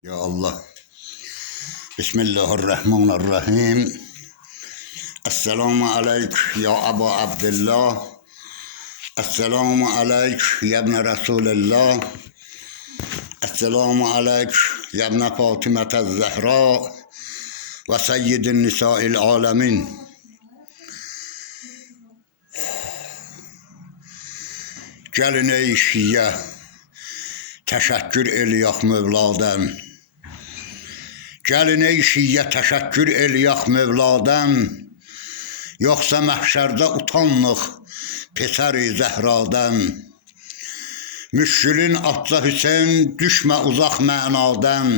Ya Allah. Bismillahirrahmanirrahim. Esselamu aleyk ya Ebu Abdullah. Esselamu aleyk ya ibn Resulullah. Esselamu aleyk ya ibn Fatıma Zehra ve seyyidin nisa'il alemin. Gəlin ey şiyə, təşəkkür eləyək Mövladan. Gəlin ey şiyə, təşəkkür eləyək Mövladan. Yoxsa məhşərdə utanlıq Pesəri Zəhradan. Müşkülün atsa Hüseyn düşmə uzaq mənadan.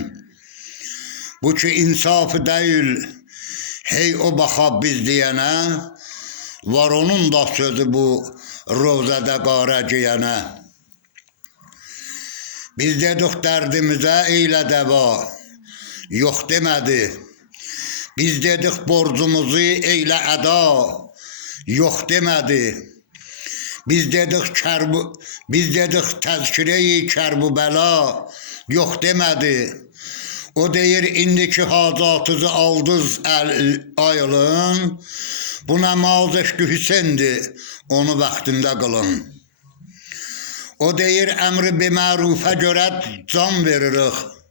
Bu ki insaf deyil, hey o baxa biz deyənə, var onun da sözü bu Rozədə qara giyənə. Biz dedik dərdimizə eylə dəva, yox demədi. Biz dedik borcumuzu eylə əda, yox demədi. Biz dedik kərbu, biz dedik təzkireyi kərbubəla, yox demədi. O deyir indiki hacatınızı aldız əl ayılın. Bu namaz eşqi Hüseyindir, onu vaxtında qılın. O deyir əmri bi mərufə görə can veririk.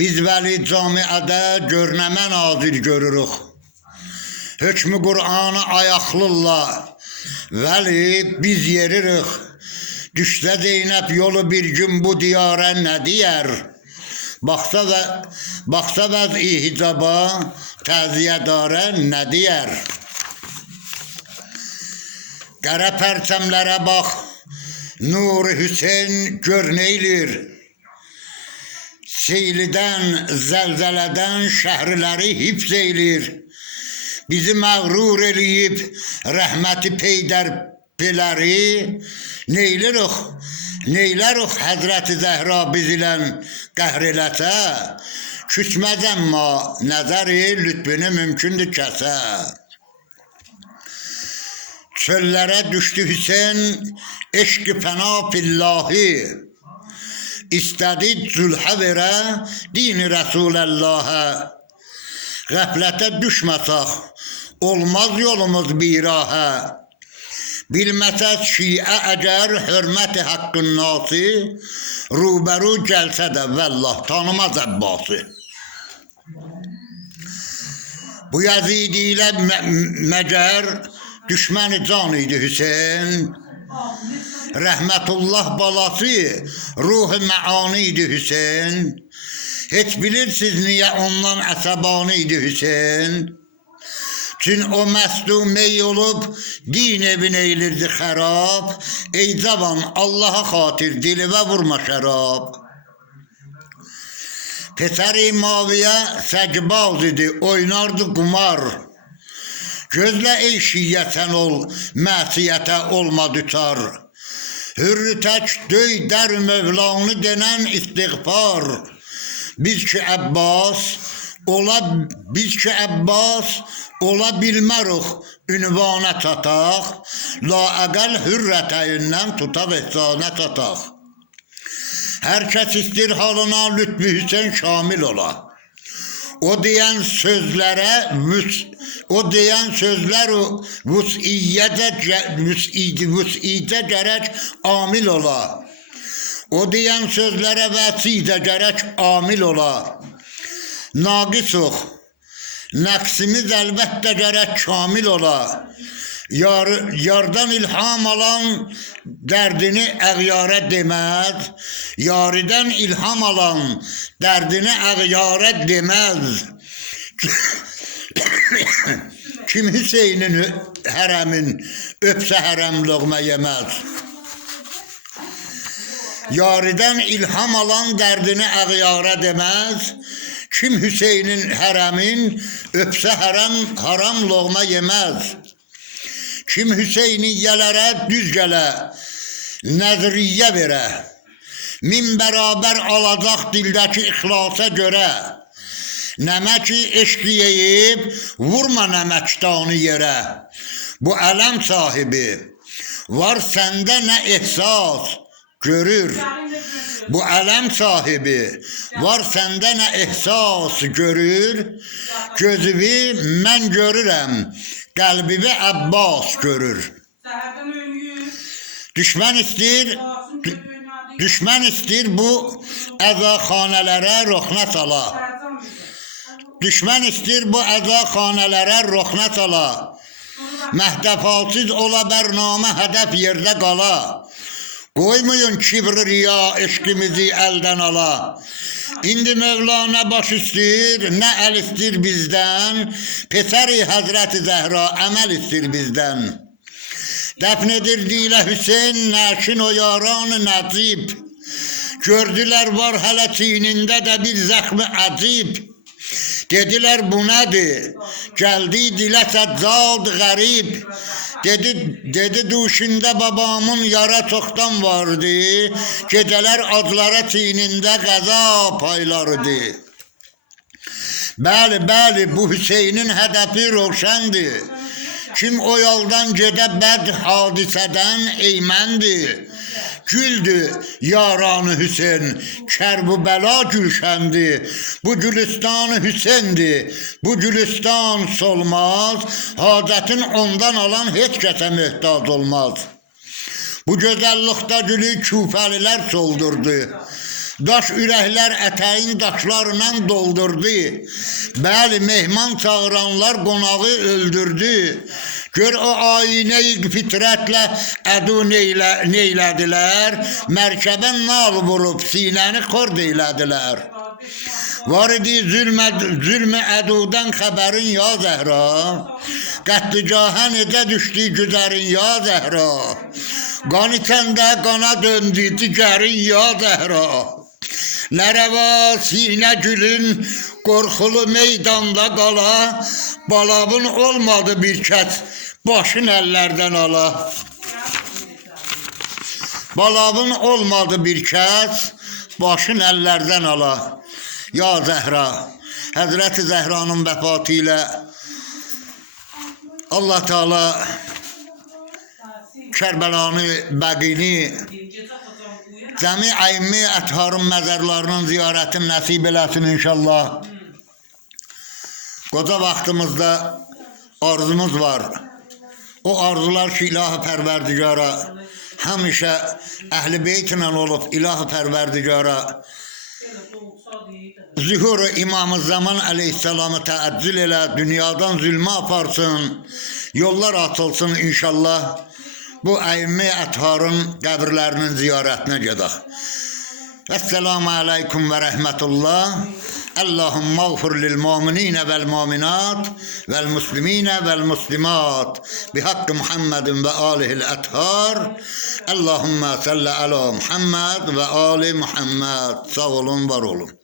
Biz vəli camiədə görnəmə nazir görürük. Hökmü Qur'anı ayaqlılla vəli biz yeririk. Düşdə Zeynəb yolu bir gün bu diyarə nə deyər? Baxsa və baxsa vəzi hicaba təziyyədarə nə deyər? Qara pərçəmlərə bax, Nur Hüseyn gör neylir. Seylidən, zəlzələdən şəhriləri hifz eylir. Bizi məğrur eləyib rəhməti peydər beləri neylirik, neylərik Həzrəti Zəhra biz ilə qəhr eləsə, küsməz əmma nəzəri lütfünü mümkündür kəsə. Çöllərə düşdü Hüseyn, eşq-i fəna fillahi. İstədi zülhə verə dini Rəsuləllahə. Qəflətə düşməsək, olmaz yolumuz birahə. Bilməsəz şiə əgər hörməti haqqın nası, rubəru gəlsə də vəllah tanımaz əbbası. Bu Yazidi ilə mə məgər düşməni can idi Hüseyn. Rəhmətullah balası ruhu məani idi Hüseyn. Heç bilirsiniz niyə ondan əsəbani idi Hüseyn? Çün o məsdum ey olub din evin eylirdi xərab. Ey cavan Allaha xatir dilivə vurma şərab. Pesəri maviyə səcbaz idi, oynardı qumar. Gözlə ey şiyə sən ol, məsiyyətə olma düçar. Hürrü tək döy dər mövlanı denən istiğfar. Biz ki Əbbas, ola biz ki Əbbas ola bilmərik ünvana çataq, la əqəl hürrətəyindən tutaq ehsana çataq. Hər kəs istir halına lütfü Hüseyn şamil ola. O deyən sözlərə vüs o deyən sözlər o vüsiyyə vüsiyyətə gərək amil ola. O deyən sözlərə vəsidə gərək amil ola. Naqisuq. Nəqsimiz əlbəttə gərək kamil ola. Yar, yardan ilham alan dərdini əğyarə deməz. Yaridən ilham alan dərdini əğyarə deməz. Kim Hüseynin hərəmin öpsə hərəm loğma yeməz. Yaridən ilham alan dərdini əğyara deməz. Kim Hüseynin hərəmin öpsə hərəm haram loğma yeməz. Kim Hüseyniyyələrə düz gələ, nəzriyyə verə. Min bərabər alacaq dildəki ixlasa görə. Nəməki eşq yeyib, vurma nəməkdanı yerə. Bu ələm sahibi, var səndə nə ehsas görür. Bu ələm sahibi var səndə nə ehsas görür? Gözüvi mən görürəm, qəlbimi Abbas görür. Düşmən istəyir, düşmən istəyir bu əzaxanələrə roxna sala. Düşmən istəyir bu əzaxanələrə roxna sala. Məhdəfatsız ola bərnamə hədəf yerdə qala. Qoymayın kibr riya eşqimizi əldən ala. İndi Mövlana baş istəyir, nə əl istəyir bizdən, Pesəri Həzrəti Zəhra əməl istəyir bizdən. Dəfn edirdilə Hüseyn, nəşin o yaran nəcib. Gördülər var hələ çiynində də bir zəxmi əcib. Dedilər bu nədir? Gəldi dilə səccad qərib. Dedi, dedi duşunda babamın yara çoxdan vardı. Gecələr aclara çiynində qəza paylardı. Bəli, bəli, bu Hüseynin hədəfi roşəndir. Kim o yoldan gedə bəd hadisədən eyməndir. Güldü yaranı Hüseyn, kərbu bəla gülşəndi. Bu gülüstanı Hüseyndi, bu gülüstan solmaz. Hacətin ondan alan heç kəsə möhtac olmaz. Bu gözəllikdə gülü küfəlilər soldurdu. Daş ürəklər ətəyin daşlarla doldurdu. Bəli, mehman çağıranlar qonağı öldürdü. Gör o ayinə-i fitrətlə ədu neylə, neylədilər. Mərkəbə nal vurub sinəni xord eylədilər. Var idi zülmə, zülmə ədudan xəbərin ya Zəhra. Qətligahə necə düşdü güzərin ya Zəhra. Qan içəndə qana döndü digərin ya Zəhra. Nərəva sinə gülün qorxulu meydanda qala. Balabın olmadı bir kəs başın əllərdən ala. Balabın olmadı bir kəs başın əllərdən ala. Ya Zəhra, Həzrəti Zəhranın vəfatı ilə Allah Teala Kərbəlanı, Bəqini. Cəmi əymi ətharın məzərlərinin ziyarətini nəsib eləsin inşallah. Qoca vaxtımızda arzumuz var. O arzular ki, ilahi pərverdigara həmişə əhl-i beytlə olub ilahi pərverdigara. Zühur İmam-ı Zaman aleyhisselamı təəccül elə, dünyadan zülmə aparsın, yollar açılsın inşallah. bu əyimmi ətharın qəbirlərinin ziyarətinə gedək. Esselamu aleyküm ve rahmetullah. اللهم اغفر للمؤمنين والمؤمنات والمسلمين والمسلمات بحق محمد وآله الأطهار اللهم صل على محمد وآل محمد sağ olun var olun